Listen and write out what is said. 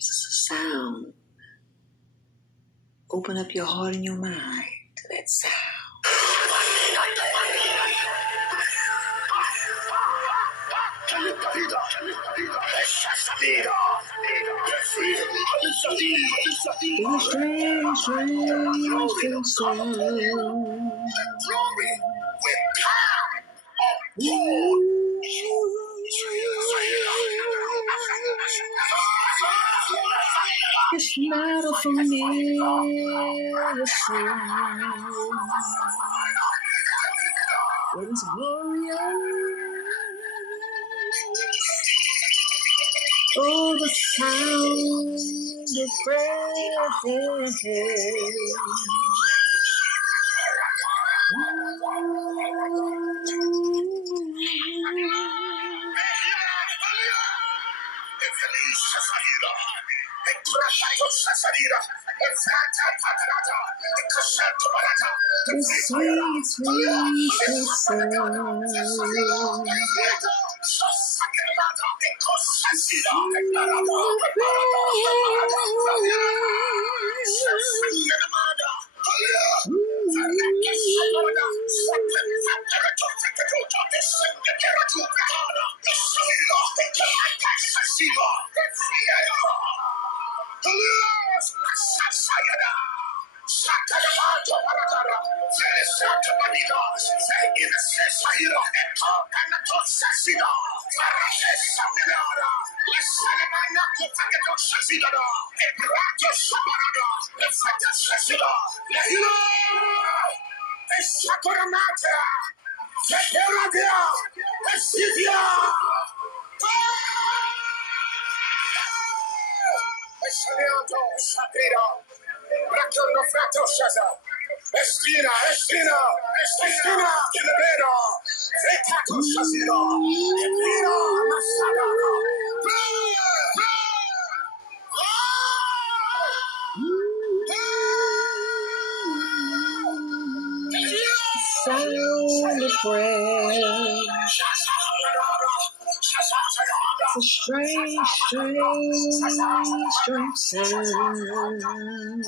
sound. Open up your heart and your mind to that sound. Strange sound. It's not a familiar sound. But it's glorious. Oh, the sound of prayer. The sweet, sweet sound. Sound of prayer. It's a strange, strange, strange sound.